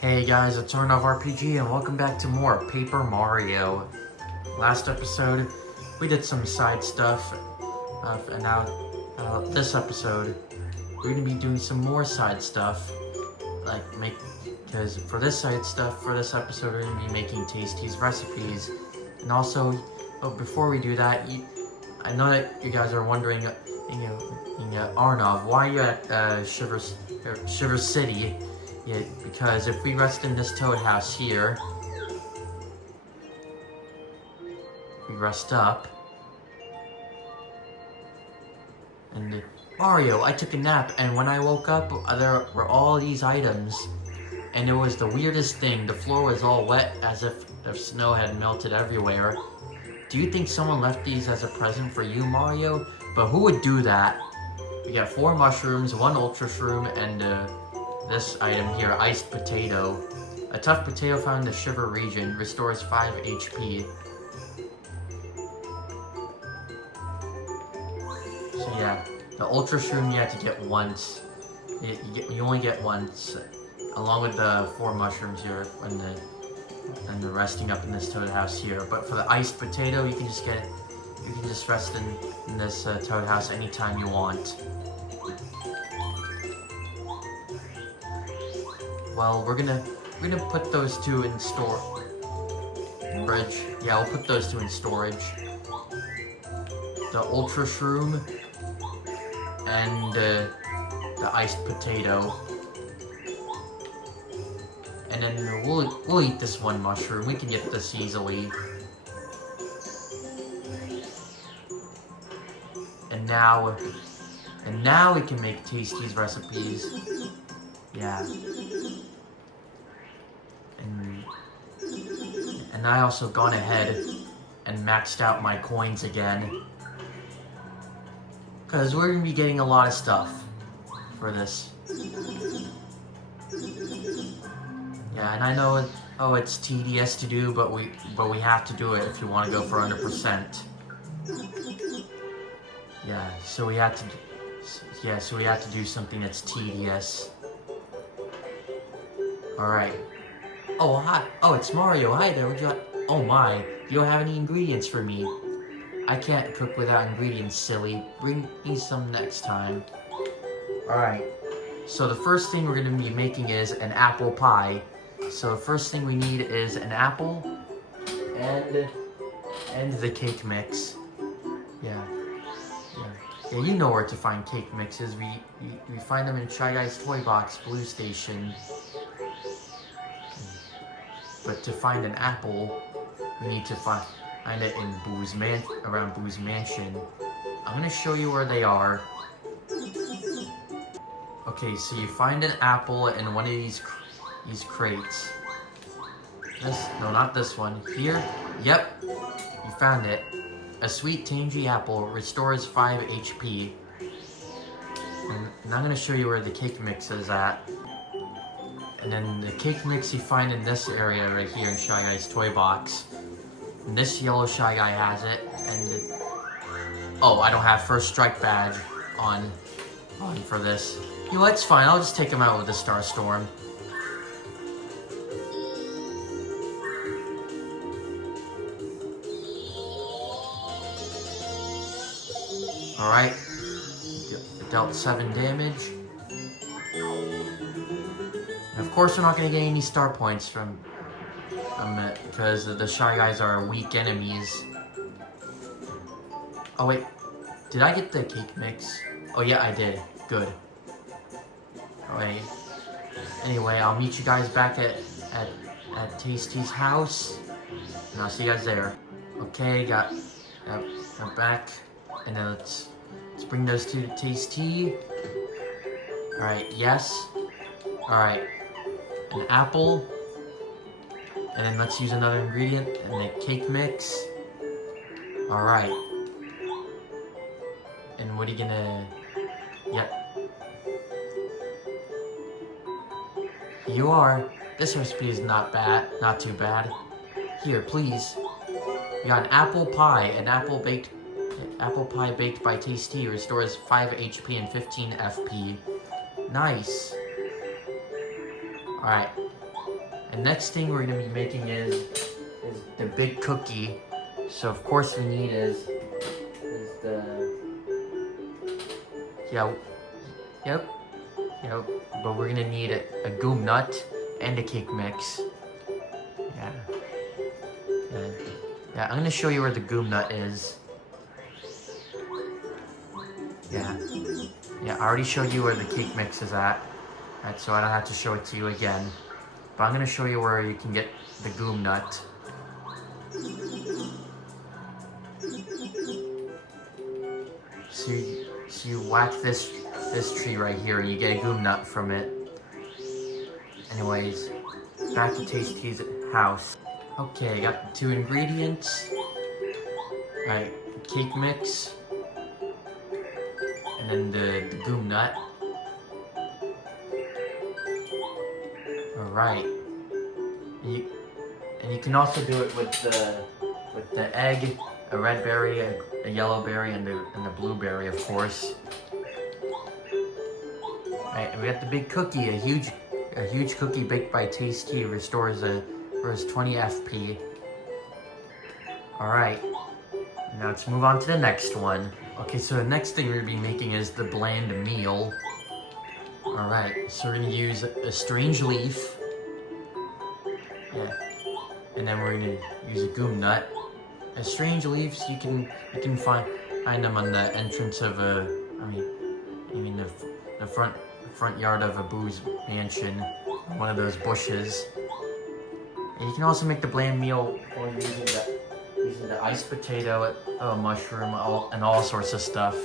Hey guys, it's Arnav RPG and welcome back to more Paper Mario. Last episode, we did some side stuff, and now this episode, we're gonna be doing some more side stuff, because for this episode, we're gonna be making Tayce's recipes, and also, before we do that, I know that you guys are wondering, Arnav, why are you at Shiver City? Yeah, because if we rest in this toad house here, we rest up, and Mario, I took a nap, and when I woke up, there were all these items, and it was the weirdest thing. The floor was all wet, as if the snow had melted everywhere. Do you think someone left these as a present for you, Mario? But who would do that? We got 4 mushrooms, 1 ultra shroom, and this item here, iced potato. A tough potato found in the Shiver region restores 5 HP. So yeah, the ultra shroom you have to get once. You only get once, along with the 4 mushrooms here and the resting up in this toad house here. But for the iced potato, you can just rest in this toad house anytime you want. Well, we're gonna put those 2 in storage. Yeah, we'll put those 2 in storage. The ultra shroom and the iced potato. And then we'll eat this 1 mushroom. We can get this easily. And now we can make Tayce's recipes. Yeah. And I also gone ahead and maxed out my coins again. Because we're going to be getting a lot of stuff for this. Yeah, and I know it's tedious to do, but we have to do it if you want to go for 100%. Yeah, so we have to do something that's tedious. Alright. Oh, hi. Oh, it's Mario. Hi there. Would you like... Oh my, you don't have any ingredients for me. I can't cook without ingredients, silly. Bring me some next time. Alright. So the first thing we're going to be making is an apple pie. So the first thing we need is an apple and the cake mix. Yeah, you know where to find cake mixes. We find them in Shy Guy's Toy Box Blue Station. But to find an apple, we need to find it in around Boo's Mansion. I'm gonna show you where they are. Okay, so you find an apple in one of these crates. No, not this one. Here? Yep, you found it. A sweet, tangy apple restores 5 HP. And I'm gonna show you where the cake mix is at. And then the cake mix you find in this area right here in Shy Guy's Toy Box. And this yellow Shy Guy has it, and oh, I don't have first strike badge on for this. You know, it's fine, I'll just take him out with the Star Storm. Alright, dealt 7 damage. And of course we're not going to get any star points from it, because the Shy Guys are weak enemies. Oh wait, did I get the cake mix? Oh yeah, I did. Good. Oh wait. Anyway, I'll meet you guys back at Tayce's house, and I'll see you guys there. Okay, I'm back, and then let's bring those 2 to Tayce. Alright, yes. Alright, an apple, and then let's use another ingredient, and the cake mix. Alright. And what are you gonna... Yep. You are. This recipe is not too bad. Here, please. We got an apple pie. Apple pie baked by Tayce restores 5 HP and 15 FP. Nice. Alright. the next thing we're gonna be making is the big cookie. So of course we need is the yep. But we're gonna need a goom nut and a cake mix. Yeah. I'm gonna show you where the goom nut is. Yeah, I already showed you where the cake mix is at. Alright, so I don't have to show it to you again. But I'm gonna show you where you can get the goom nut. So you whack this tree right here and you get a goom nut from it. Anyways, back to Tayce's house. Okay, I got the 2 ingredients. Alright, cake mix. And then the goom nut. Alright. And you can also do it with the egg, a red berry, a yellow berry, and the blueberry, of course. Alright, and we got the big cookie, a huge cookie baked by Tayce, restores 20 FP. Alright, now let's move on to the next one. Okay, so the next thing we're gonna be making is the bland meal. Alright, so we're gonna use a strange leaf. Yeah. And then we're gonna use a goom nut. Strange leaves, you can find them on the entrance of the front yard of a Boo's mansion, one of those bushes. And you can also make the bland meal or using the iced potato, mushroom, and all sorts of stuff.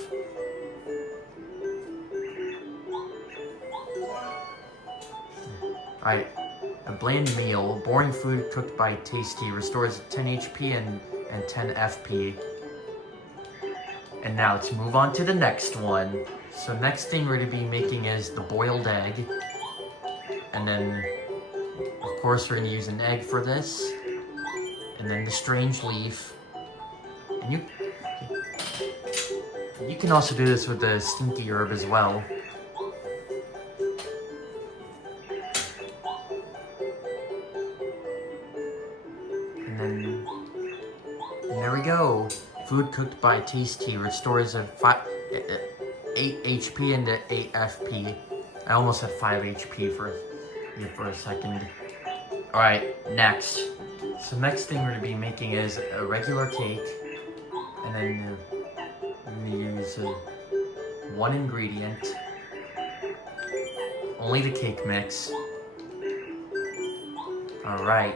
Alright, a bland meal, boring food cooked by Tayce, restores 10 HP and 10 FP. And now let's move on to the next one. So next thing we're going to be making is the boiled egg. And then, of course, we're going to use an egg for this. And then the strange leaf. And you can also do this with the stinky herb as well. And there we go. Food cooked by Tayce restores 8 HP and 8 FP. I almost had 5 HP for a second. Alright, next. So next thing we're going to be making is a regular cake. And then we're going to use 1 ingredient. Only the cake mix. Alright.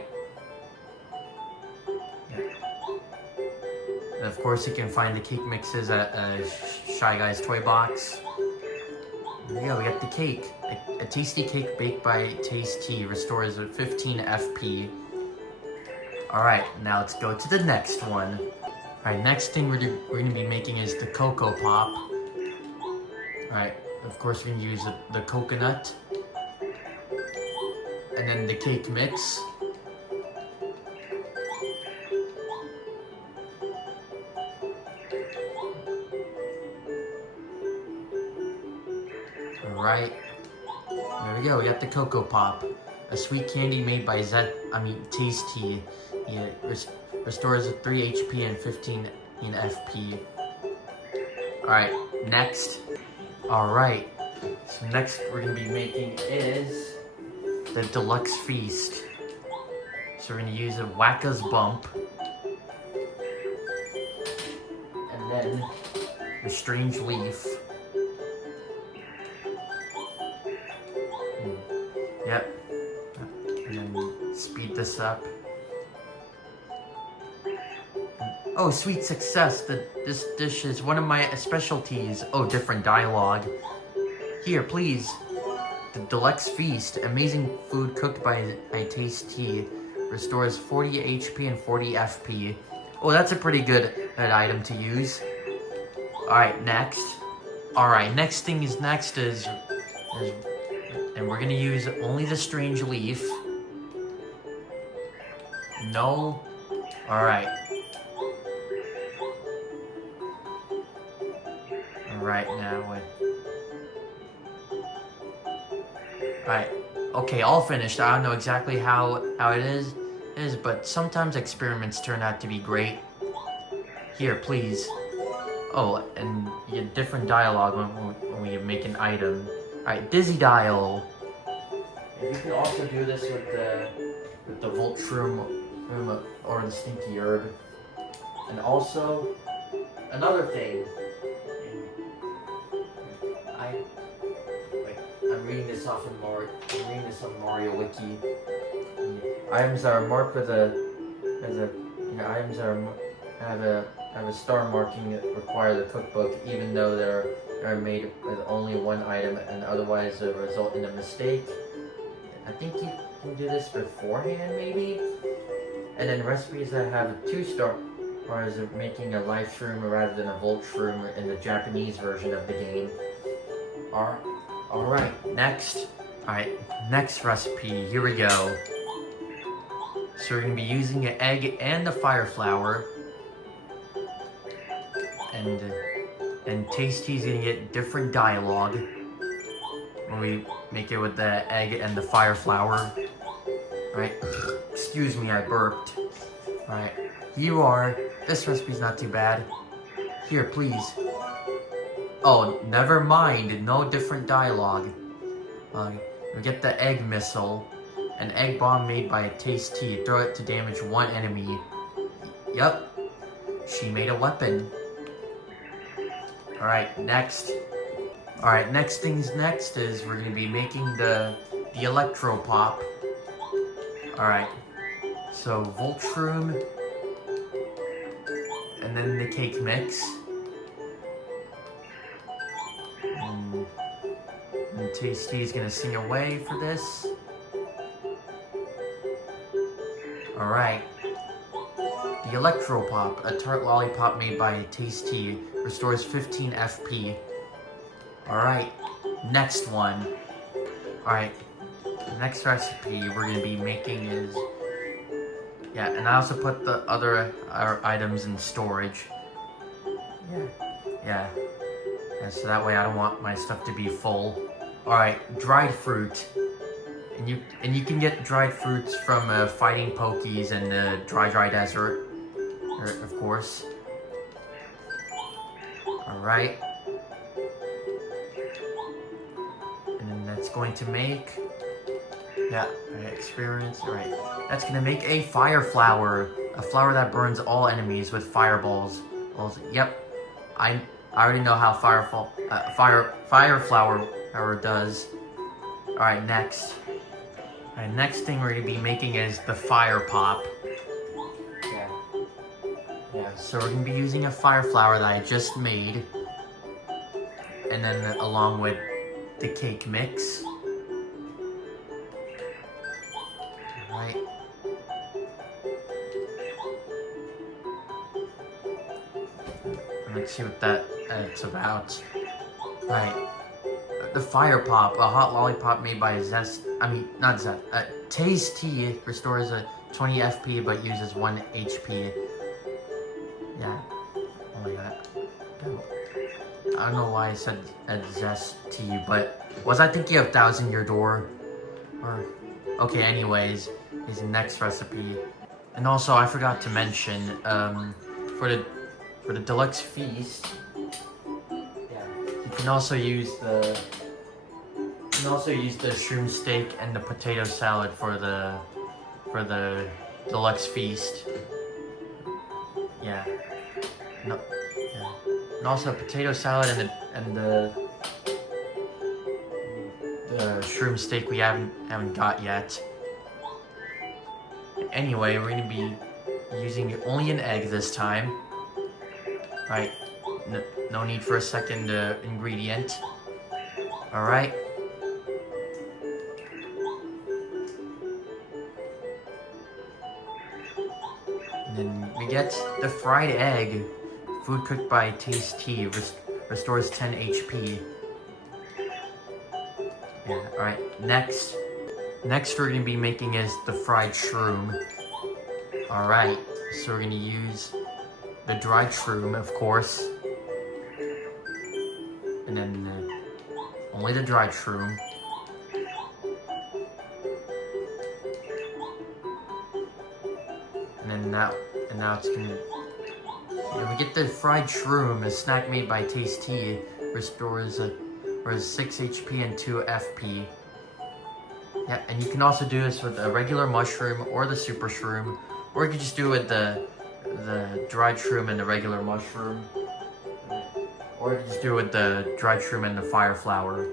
And of course you can find the cake mixes at Shy Guy's Toy Box. There we go, we got the cake. A tasty cake baked by Tayce, restores 15 FP. Alright, now let's go to the next one. Alright, next thing we're going to be making is the Cocoa Pop. Alright, of course we're going to use the coconut. And then the cake mix. Alright, there we go, we got the Cocoa Pop. A sweet candy made by Tayce. Restores 3 HP and 15 in FP. Alright, next. Alright, so next we're going to be making is the Deluxe Feast. So we're going to use a Wacka's Bump. And then the Strange Leaf. Yep. And then speed this up. Oh, sweet success. This dish is one of my specialties. Oh, different dialogue. Here, please. The Deluxe Feast. Amazing food cooked by Tayce. Restores 40 HP and 40 FP. Oh, that's a pretty good item to use. Alright, next. Alright, next thing is and we're gonna use only the Strange Leaf. No. Alright. Alright, now wait. Alright. okay, all finished. I don't know exactly how it is, but sometimes experiments turn out to be great. Here, please. Oh, and you get different dialogue when we make an item. Alright, Dizzy Dial. And you can also do this with the Voltrum or the Stinky Herb. And also, another thing. I'm reading this off of Mario Wiki. Items that are marked with items that have a star marking that require the cookbook, even though they're made with only one item and otherwise result in a mistake. I think you can do this beforehand, maybe. And then recipes that have 2 stars are making a live shroom rather than a volt shroom in the Japanese version of the game. Alright, next recipe, here we go. So we're going to be using an egg and the fire flower. And Tasty's going to get different dialogue when we make it with the egg and the fire flower. Alright, excuse me, I burped. Alright, this recipe's not too bad. Here, please. Oh, never mind, no different dialogue. We get the egg missile, an egg bomb made by a Tayce. Throw it to damage one enemy. Yep, she made a weapon. Alright, next. Alright, next is we're gonna be making the Electro Pop. Alright, so Voltrum, and then the cake mix. And Tasty's gonna sing away for this. Alright. The Electro Pop, a tart lollipop made by Tayce, restores 15 FP. Alright, next one. Alright, the next recipe we're gonna be making is... Yeah, and I also put the other items in storage. Yeah, so that way I don't want my stuff to be full. Alright, dried fruit. And you can get dried fruits from Fighting Pokies and the Dry Desert, of course. Alright. And then that's going to make... Yeah, experience. Alright. That's going to make a fire flower. A flower that burns all enemies with fireballs. Yep. I already know how fire flower does. Alright, next. Alright, next thing we're going to be making is the fire pop. Yeah, so we're going to be using a fire flower that I just made. And then along with the cake mix. Alright. Let's see what that's about. Right. The fire pop, a hot lollipop made by Tayce restores a 20 FP but uses 1 HP. Yeah. Oh my god. I don't know why I said Zest Tea, but was I thinking of 1,000 Year Door? Or okay, anyways, is the next recipe. And also I forgot to mention, for the deluxe feast, you can also use the shroom steak and the potato salad for the deluxe feast. Yeah. No. Yeah. And also potato salad and the shroom steak we haven't got yet. Anyway, we're gonna be using only an egg this time. Right. No need for a second ingredient. Alright. And then we get the fried egg. Food cooked by Tayce restores 10 HP. Yeah, alright. Next we're going to be making is the fried shroom. Alright, so we're going to use the dried shroom, of course. And then only the dried shroom. And now it's gonna. And we get the fried shroom, a snack made by Tayce, restores 6 HP and 2 FP. Yeah, and you can also do this with a regular mushroom or the super shroom, or you can just do it with the dried shroom and the regular mushroom, or you can just do it with the dried shroom and the fire flower.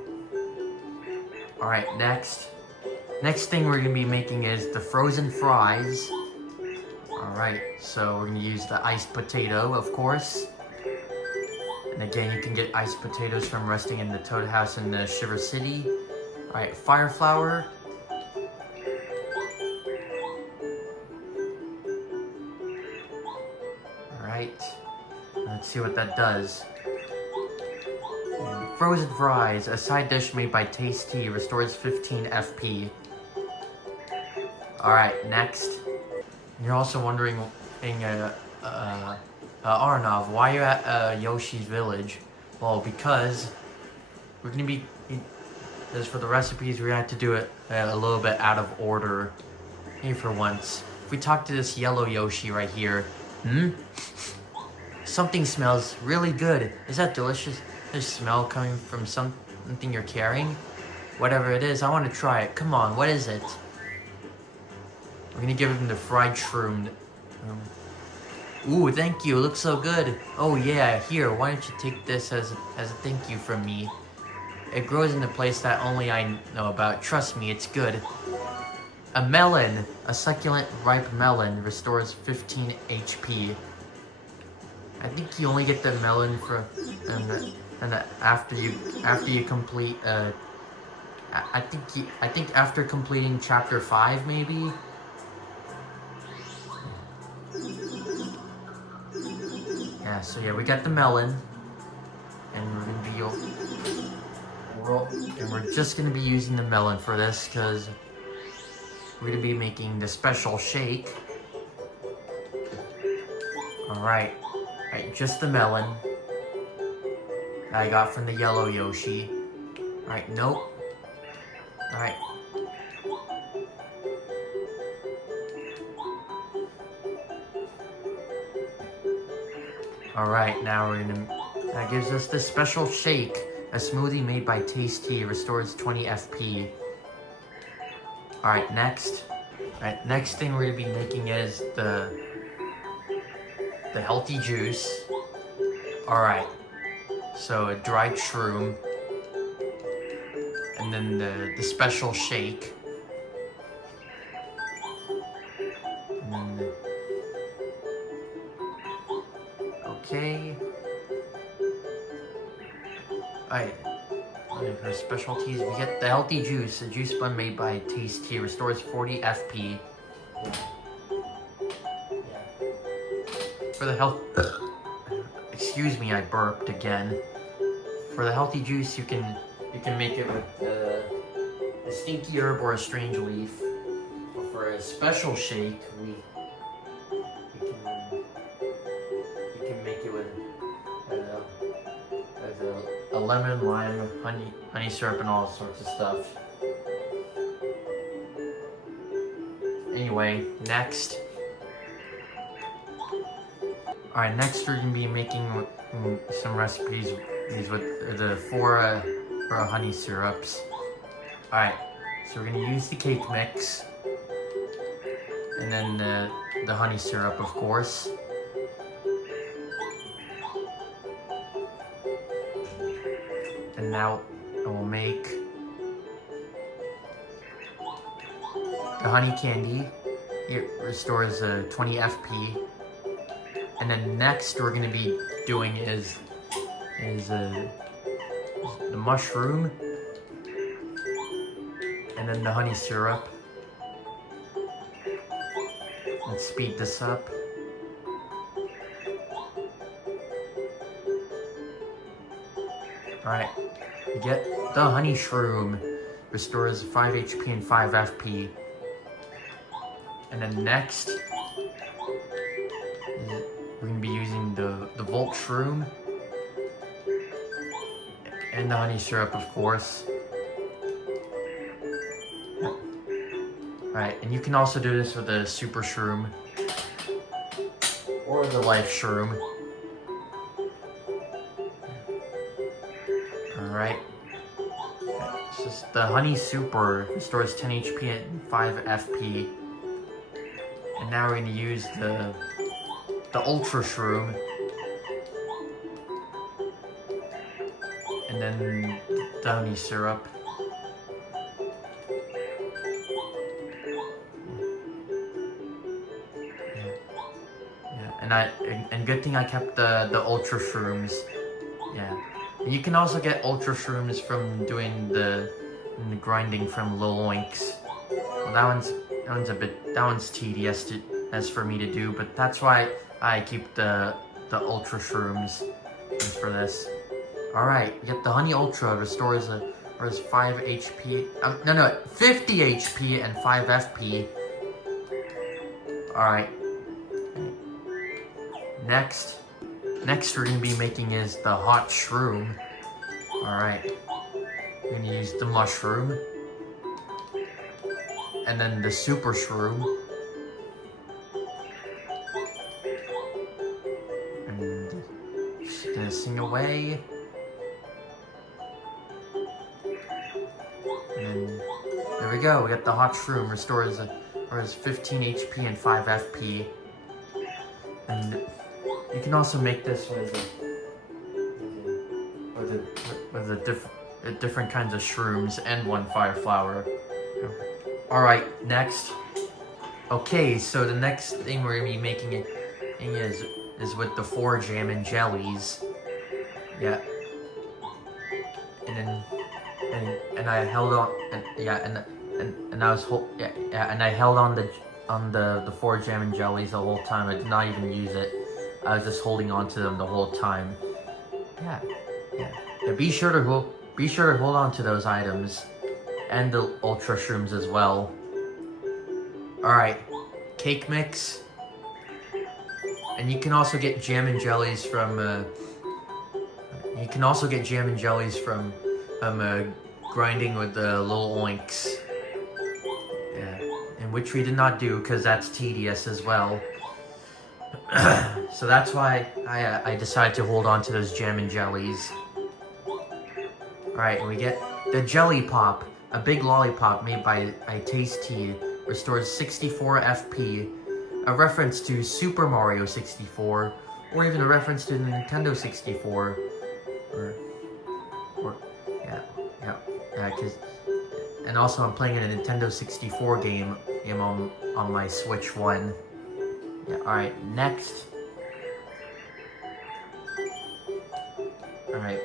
All right, next thing we're gonna be making is the frozen fries. Alright, so we're going to use the iced potato, of course. And again, you can get iced potatoes from resting in the Toad House in the Shiver City. Alright, fire flower. Alright, let's see what that does. Frozen fries, a side dish made by Tayce, restores 15 FP. Alright, next. You're also wondering, Arnav, why you're at Yoshi's village? Well, because we're gonna be, as for the recipes, we're gonna have to do it a little bit out of order. Hey, for once, if we talk to this yellow Yoshi right here, something smells really good. Is that delicious? There's smell coming from something you're carrying? Whatever it is, I want to try it. Come on, what is it? We're gonna give him the fried shroom. Ooh, thank you. It looks so good. Oh yeah, here. Why don't you take this as a thank you from me? It grows in a place that only I know about. Trust me, it's good. A melon, a succulent ripe melon, restores 15 HP. I think you only get the melon for and after you complete. I think after completing chapter 5, maybe. Yeah, so yeah, we got the melon, and we're just gonna be using the melon for this because we're gonna be making the special shake. All right, just the melon that I got from the yellow Yoshi. All right, nope. All right. Alright, now that gives us the special shake. A smoothie made by Tayce, restores 20 FP. Alright, next. Alright, next thing we're gonna be making is the healthy juice. Alright, so a dried shroom. And then the special shake. Okay. Alright. For specialties, we get the healthy juice, a juice blend made by Tayce, restores 40 FP. For the health... Excuse me, I burped again. For the healthy juice, you can make it with a stinky herb or a strange leaf. For a special shake, we can make it with a lemon, lime, honey syrup, and all sorts of stuff. Anyway, next. Alright, next we're gonna be making some recipes with the four honey syrups. Alright, so we're gonna use the cake mix, and then the honey syrup, of course. And now I will make the honey candy. It restores 20 FP. And then next we're gonna be doing is the mushroom, and then the honey syrup. Let's speed this up. Alright, you get the honey shroom, restores 5 HP and 5 FP. And then next, we're going to be using the Volt shroom, and the honey syrup, of course. Alright, and you can also do this with a super shroom. or the life shroom. Alright. It's just the honey super restores 10 HP and 5 FP. And now we're gonna use the ultra shroom. And then the honey syrup. And good thing I kept the ultra shrooms. Yeah. You can also get ultra shrooms from doing the grinding from Lil Oinks. Well, that one's tedious as for me to do, but that's why I keep the ultra shrooms just for this. All right, get the honey ultra restores 5 HP. No, 50 HP and 5 FP. All right. Next we're gonna be making is the hot shroom. Alright. We're gonna use the mushroom. And then the super shroom. And just gonna sing away. And then there we go, we got the hot shroom, restores 15 HP and 5 FP. And you can also make this with different kinds of shrooms and one fire flower. Alright, next. Okay, so the next thing we're gonna be making is with the 4 jam and jellies. Yeah. And I held on and I held on the 4 jam and jellies the whole time. I did not even use it. I was just holding on to them the whole time. Yeah. Be sure to hold on to those items and the ultra shrooms as well. All right, cake mix, and you can also get jam and jellies from. Grinding with the Lil Oinks. Yeah, and which we did not do because that's tedious as well. So that's why I decided to hold on to those jam and jellies. Alright, and we get the Jelly Pop, a big lollipop made by Tayce, restores 64 FP, a reference to Super Mario 64, or even a reference to the Nintendo 64, and also I'm playing a Nintendo 64 game on my Switch 1. Yeah, alright, next. Alright.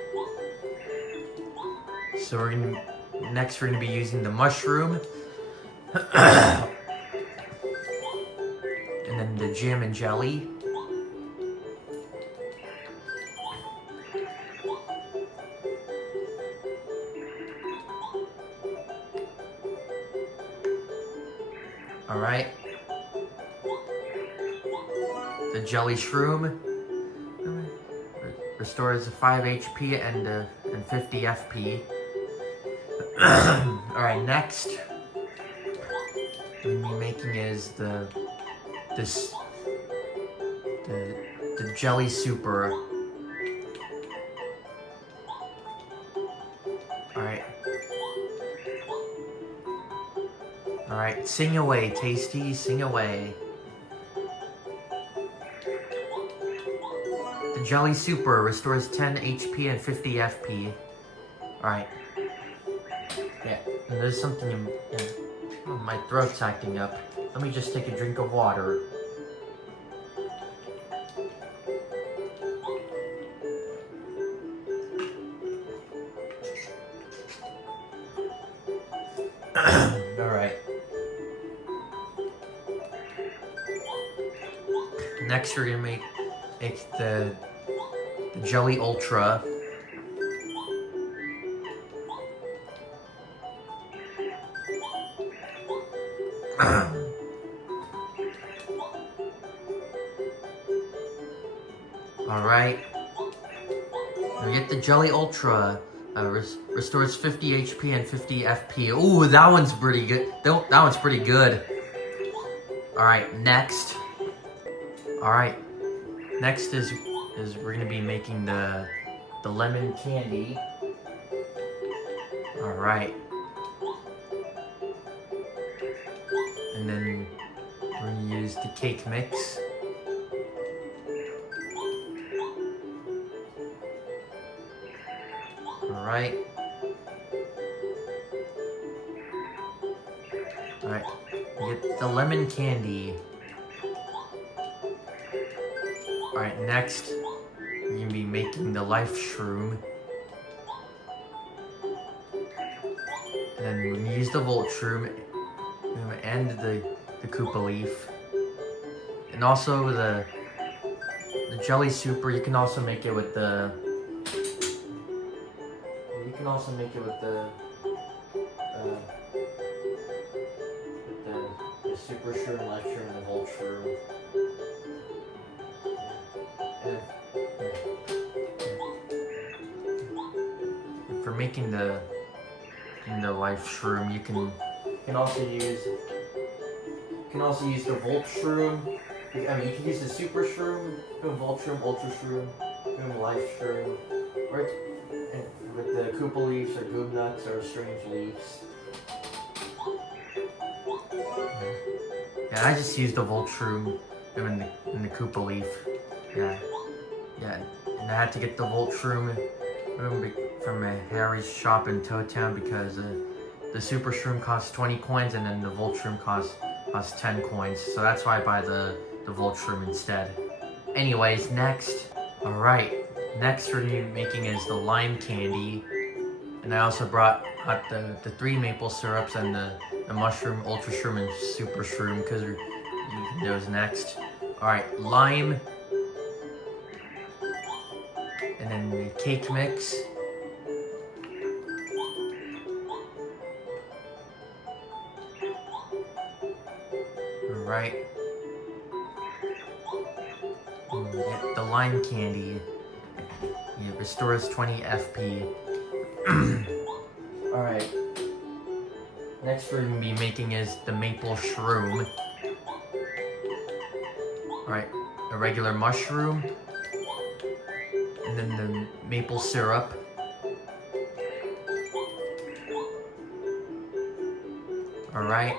So we're gonna be using the mushroom. And then the jam and jelly. Alright. The jelly shroom restores 5 HP and 50 FP. Alright, next we're gonna be making is the jelly super. Alright, sing away, Tasty, sing away. The jelly super restores 10 HP and 50 FP. Alright. Yeah, and there's something oh, my throat's acting up. Let me just take a drink of water. Alright. Next we're gonna make the Jelly Ultra. Alright. We get the Jelly Ultra. Restores 50 HP and 50 FP. Ooh, that one's pretty good. That one's pretty good. Alright, next. Alright. Next is we're gonna be making the lemon candy. All right. And then we're gonna use the cake mix. All right. All right. We get the lemon candy. All right. Next, we're gonna be making the life shroom. And then we're gonna use the volt shroom and the Koopa leaf. And also the jelly super, you can also make it with the super shroom, life shroom, and the volt shroom. And for making the life shroom, you can also use the volt shroom. I mean, you can use the super shroom, volt shroom, ultra shroom, life shroom, or with the Koopa leaves or goob nuts or strange leaves. Yeah, I just used the volt shroom in the Koopa leaf. Yeah, and I had to get the volt shroom from Harry's shop in Toad Town because the super shroom costs 20 coins and then the volt shroom costs 10 coins. So that's why I buy the volt shroom instead. Anyways, next. Alright, next we're going to be making is the lime candy. And I also brought out the 3 maple syrups and the mushroom, ultra shroom, and super shroom because we're using those next. Alright, lime. And then the cake mix. Alright. Get the lime candy. It restores 20 FP. Alright. Next we're going to be making is the maple shroom. Alright. A regular mushroom. And then the maple syrup. Alright.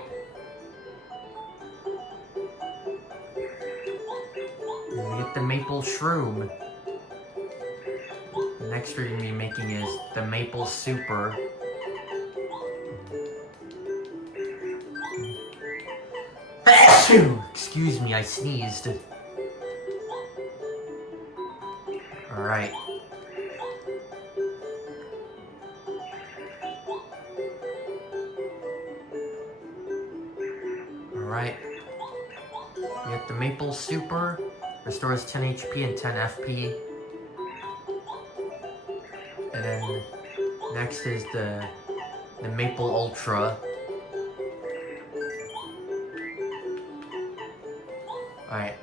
And we get the maple shroom. The next we're going to be making is the maple super. Excuse me, I sneezed. Alright. Alright. We get the maple super. Restores 10 HP and 10 FP. And then next is the maple ultra. Alright.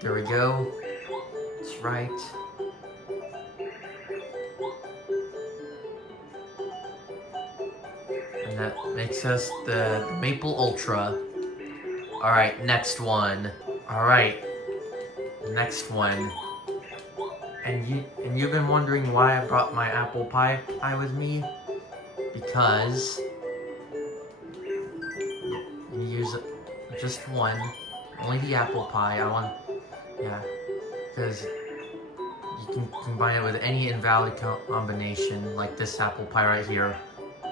There we go. That's right. And that makes us the maple ultra. Alright, next one. Alright. Next one. And you've been wondering why I brought my apple pie with me? Because you use just one, only the apple pie. Because you can combine it with any invalid combination, like this apple pie right here.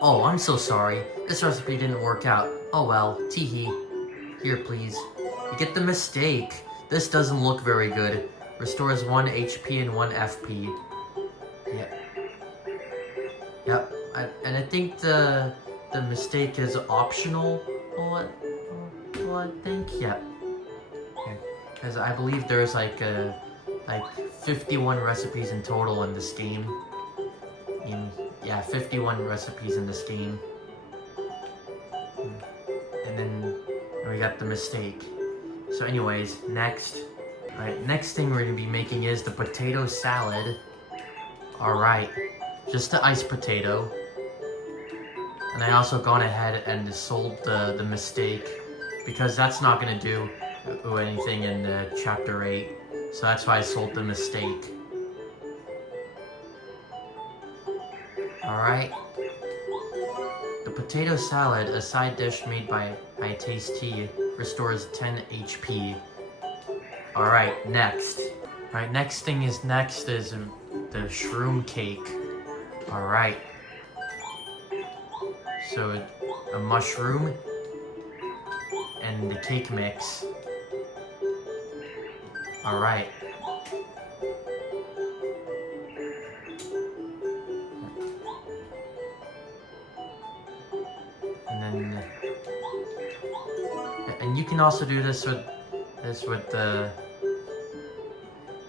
Oh, I'm so sorry. This recipe didn't work out. Oh well, teehee. Here, please. You get the mistake. This doesn't look very good. Restores 1 HP and 1 FP. Yep. And I think the mistake is optional. Well, I think, yep. Because I believe there's like 51 recipes in total in this game. Yeah, 51 recipes in this game. And then we got the mistake. So anyways, next. Alright, next thing we're going to be making is the potato salad. Alright, just the iced potato. And I also gone ahead and sold the mistake because that's not going to do. anything in chapter 8. So that's why I sold the mistake. Alright. The potato salad, a side dish made by Tayce, restores 10 HP. Alright, next. Alright, next is the shroom cake. Alright. So, a mushroom and the cake mix. Alright. And you can also do this with the.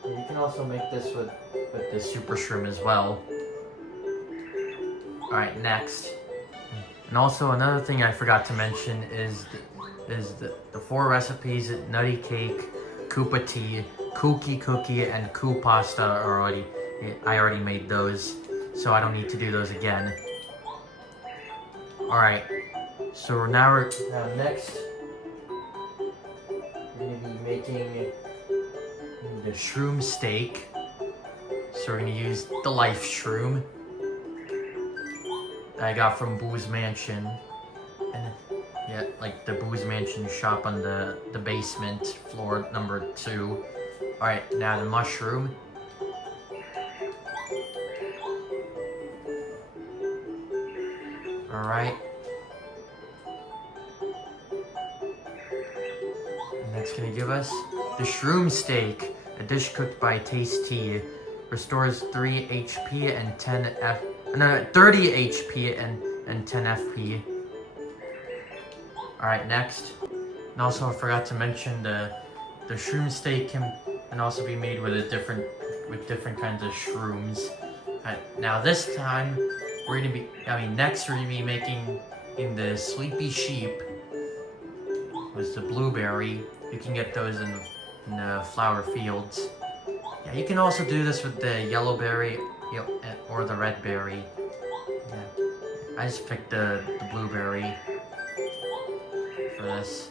You can also make this with the super shroom as well. All right, next. And also another thing I forgot to mention is the 4 recipes: nutty cake, Koopa tea, cookie, and Koo pasta are already. I already made those, so I don't need to do those again. All right. So now next. We're going to be making the shroom steak. So we're going to use the life shroom that I got from Boo's Mansion. And yeah, like the Boo's Mansion shop on the basement, floor number 2. Alright, now the mushroom. Alright. That's gonna give us the shroom steak, a dish cooked by Tayce. Restores 3 HP and 30 HP and 10 FP. Alright, next. And also I forgot to mention the shroom steak can also be made with different kinds of shrooms. Alright, now this time next we're gonna be making in the sleepy sheep was the blueberry. You can get those in the flower fields. Yeah, you can also do this with the yellow berry or the red berry. Yeah, I just picked the blueberry for this.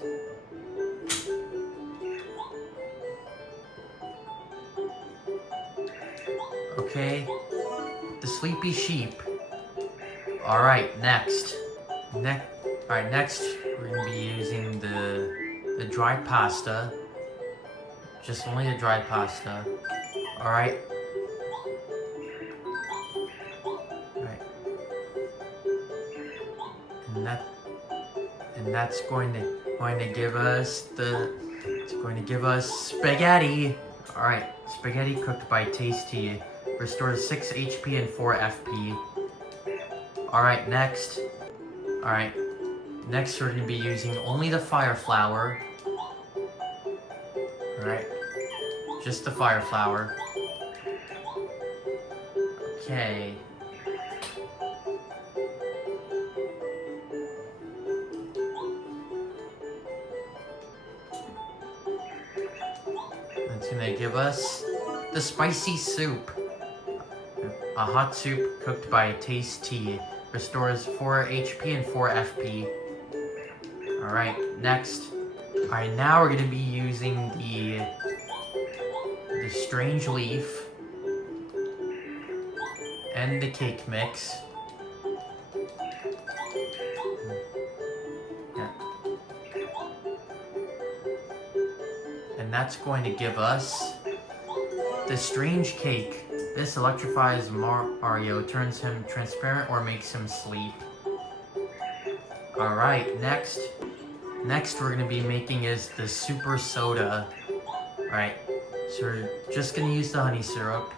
Okay, the sleepy sheep. All right, next we're gonna be using the dry pasta. Just only the dry pasta. Alright. Alright. And that's going to give us spaghetti. Alright, spaghetti cooked by Tayce. Restores 6 HP and 4 FP. Alright, next. Alright. Next we're going to be using only the fire flower. Alright. Just the fire flower. Okay. That's gonna give us the spicy soup. A hot soup cooked by Tayce. Restores 4 HP and 4 FP. Alright, next. Alright, now we're gonna be using the strange leaf and the cake mix. Yeah. And that's going to give us the strange cake. This electrifies Mario, turns him transparent, or makes him sleep. Alright, next we're gonna be making is the super soda. Alright, so we're just gonna use the honey syrup.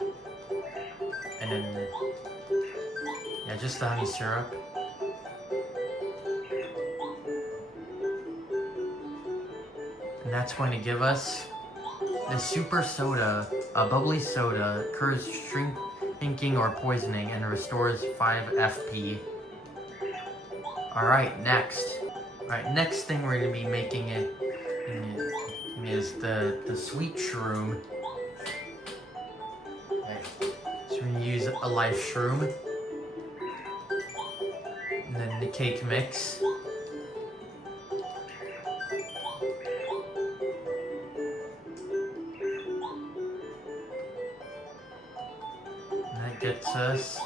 And then, just the honey syrup. And that's going to give us the super soda, a bubbly soda, cures shrinking or poisoning, and restores 5 FP. Alright, next. Alright, next thing we're going to be making is the sweet shroom. Right. So we're going to use a life shroom. And then the cake mix. gets us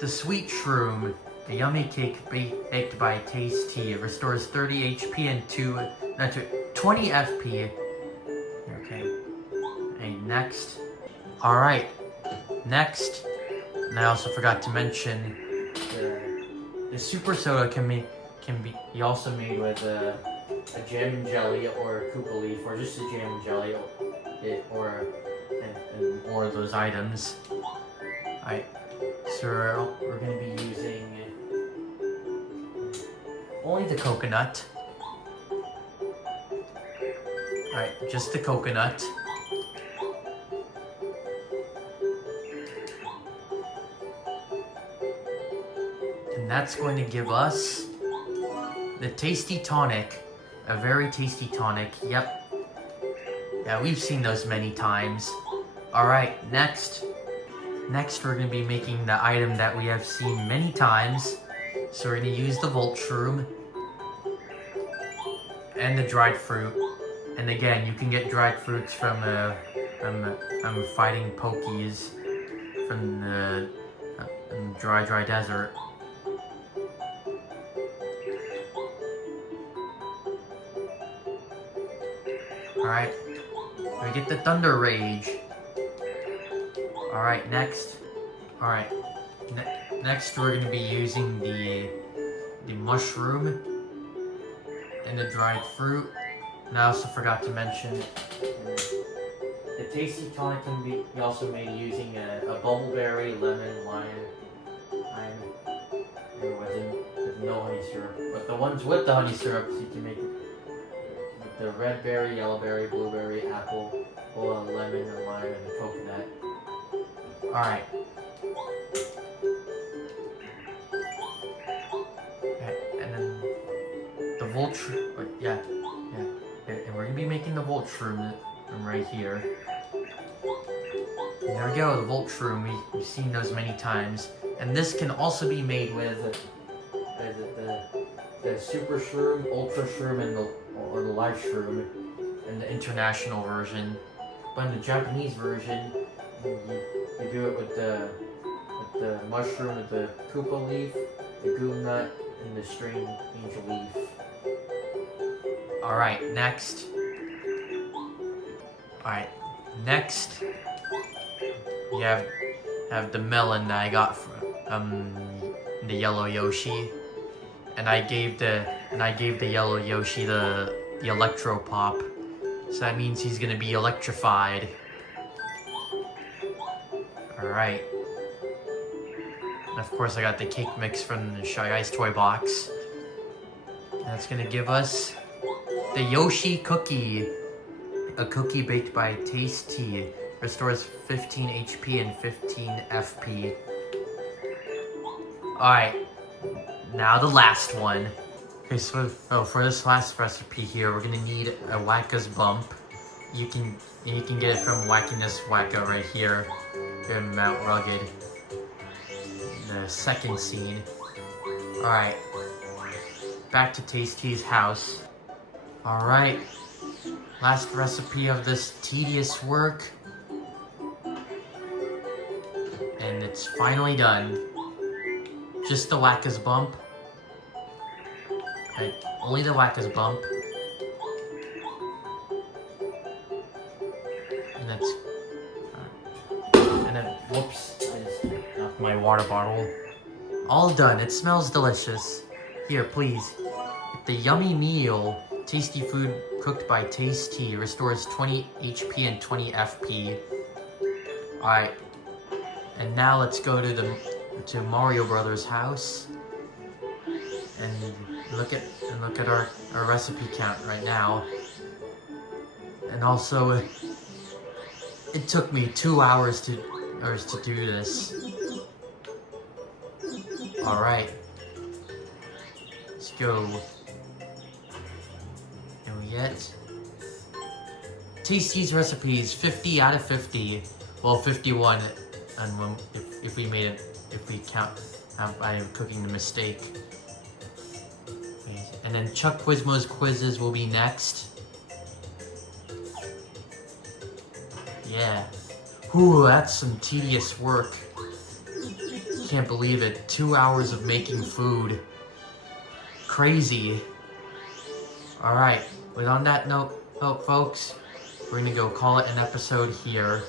the sweet shroom. A yummy cake baked by Tayce. It restores 30 HP and 20 FP. Okay. And next. Alright. Next. And I also forgot to mention the super soda can be also made with a jam and jelly or a Koopa leaf or just a jam and jelly or more of those items. Alright. So we're going to be using only the coconut. Alright, just the coconut. And that's going to give us the tasty tonic. A very tasty tonic, yep. Yeah, we've seen those many times. Alright, next we're going to be making the item that we have seen many times. So we're going to use the Volt Shroom and the dried fruit. And again, you can get dried fruits from fighting Pokies from the dry desert. Alright, we get the Thunder Rage. Alright, next. Alright, next we're going to be using the mushroom and the dried fruit. And I also forgot to mention the tasty tonic can be also made using a bubbleberry, lemon, lime, and with no honey syrup. But the ones with the honey syrup, you can make with the red berry, yellow berry, blueberry, apple, lemon, and lime, and the coconut. Alright. And then the Volt Shroom, yeah. And we're gonna be making the Volt Shroom from right here. And there we go, the Volt Shroom. We've seen those many times. And this can also be made with the Super Shroom, Ultra Shroom, and the Live Shroom in the international version. But in the Japanese version, you do it with the mushroom, with the Koopa leaf, the Goom Nut, and the Strange leaf. Alright, next. You have the melon that I got from the yellow Yoshi. And I gave the yellow Yoshi the Electro Pop. So that means he's gonna be electrified. Alright. And of course I got the cake mix from the Shy Guys toy box. That's gonna give us the Yoshi Cookie. A cookie baked by Tayce. Restores 15 HP and 15 FP. Alright. Now the last one. Okay, so for this last recipe here, we're gonna need a Wacka's Bump. You can get it from Wackiness Wacka right here in Mount Rugged. The second scene. Alright. Back to Tayce's house. Alright. Last recipe of this tedious work. And it's finally done. Just the Wacka's Bump. Okay, only the Wacka's Bump. And that's... and then, whoops, I just knocked my water bottle. All done, it smells delicious. Here, please. The yummy meal, tasty food cooked by Tayce. Restores 20 HP and 20 FP. Alright. And now let's go to Mario Brothers' house. And look at our recipe count right now. And also it took me 2 hours to do this. Alright. Let's go. And we get Tayce's recipes 50 out of 50. Well, 51 and if we count I am cooking the mistake. And then Chuck Quizmo's quizzes will be next. Yeah. Ooh, that's some tedious work. Can't believe it. 2 hours of making food. Crazy. Alright, but on that note, folks, we're gonna go call it an episode here.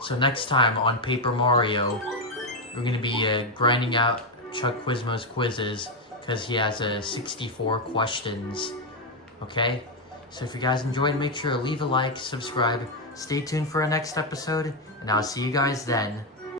So next time on Paper Mario, we're gonna be grinding out Chuck Quizmo's quizzes because he has 64 questions. Okay? So if you guys enjoyed, make sure to leave a like, subscribe, stay tuned for our next episode, and I'll see you guys then.